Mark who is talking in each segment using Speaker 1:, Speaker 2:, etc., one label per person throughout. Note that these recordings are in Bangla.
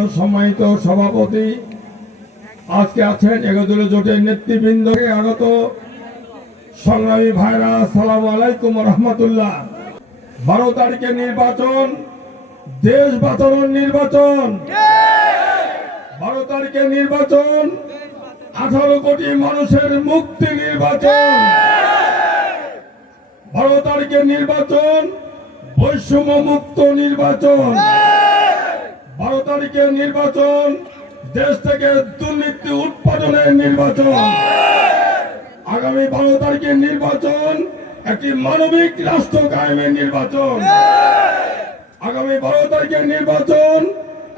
Speaker 1: আমার সম্মানিত সভাপতি আজকে আছেন এগোদুল জোটের নেতৃবৃন্দকে আগত সংগ্রামী ভাইরা সালাম আলাইকুম রহমতুল্লাহ। বারো তারিখে নির্বাচন, দেশ বাঁচানোর নির্বাচন। বারো তারিখে নির্বাচন, আঠারো কোটি মানুষের মুক্তি নির্বাচন। বারো তারিখের নির্বাচন বৈষম্য মুক্ত নির্বাচন। বারো তারিখের নির্বাচন, দেশ থেকে দুর্নীতি উৎপাদনের নির্বাচন। আগামী বারো তারিখের নির্বাচন একটি মানবিক রাষ্ট্র কায়েমের নির্বাচন। আগামী বারো তারিখের নির্বাচন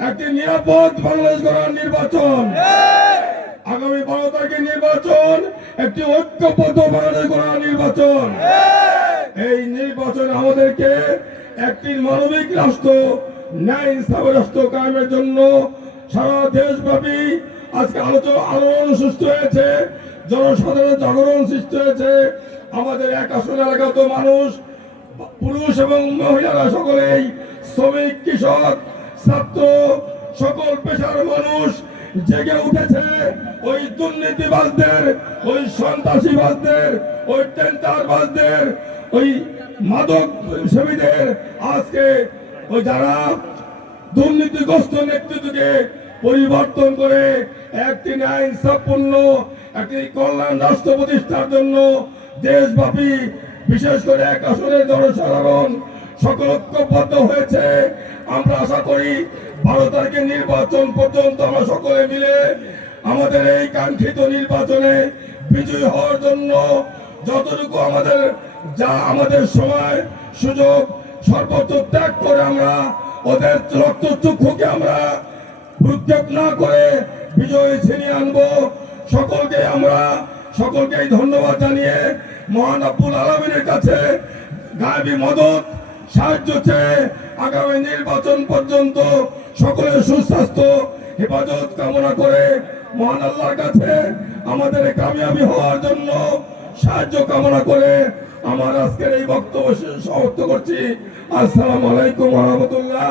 Speaker 1: একটি নিরাপদ বাংলাদেশ গড়ার নির্বাচন। আগামী বারো তারিখের নির্বাচন একটি ঐক্যবদ্ধ বাংলাদেশ গড়ার নির্বাচন। এই নির্বাচন আমাদেরকে একটি মানবিক রাষ্ট্র ন্যায় রাষ্ট্র কায়েমের জন্য সারা দেশব্যাপী আজকে আলোচনা, আলোড়ন সৃষ্টি হয়েছে, জনসাধারণের জাগরণ সৃষ্টি হয়েছে। আমাদের এক আসন এলাকাত মানুষ, পুরুষ এবং মহিলারা সকলেই শ্রমিক, কৃষক, ছাত্র, সকল পেশার মানুষ জেগে উঠেছে। ওই দুর্নীতিবাজদের, ওই সন্ত্রাসীবাজদের, ওই টেন্টারবাজদের, ওই মাদক সেবীদের আজকে ওই যারা দুর্নীতিগ্রস্ত নেতৃত্বকে পরিবর্তন করে একটি ন্যায় ইনসাফপূর্ণ, একটি কল্যাণ রাষ্ট্র প্রতিষ্ঠার জন্য দেশব্যাপী, বিশেষ করে এক আসনের জনসাধারণ সকল ঐক্যবদ্ধ হয়েছে। আমরা আশা করি বারো তারিখের নির্বাচন পর্যন্ত আমরা সকলে মিলে আমাদের এই কাঙ্ক্ষিত নির্বাচনে বিজয়ী হওয়ার জন্য যতটুকু আমাদের যা, আমাদের সময়, সুযোগ সর্বোচ্চ ত্যাগ করে আমরা ওদের রক্তচক্ষুকে আমরা ভ্রুক্ষেপ না করে বিজয় ছিনিয়ে আনব। সকলকে আমরা সকলকে ধন্যবাদ জানিয়ে মহান আব্বুল আলমিনের কাছে গায়বী মদত, সাহায্য চেয়ে আগামী নির্বাচন পর্যন্ত সকলের সুস্বাস্থ্য, হেফাজত কামনা করে মহান আল্লাহর কাছে আমাদের কামিয়াবি হওয়ার জন্য সাহায্য কামনা করে আমার আজকের এই বক্তব্য সমাপ্ত করছি। আসসালামু আলাইকুম রহমতুল্লাহ।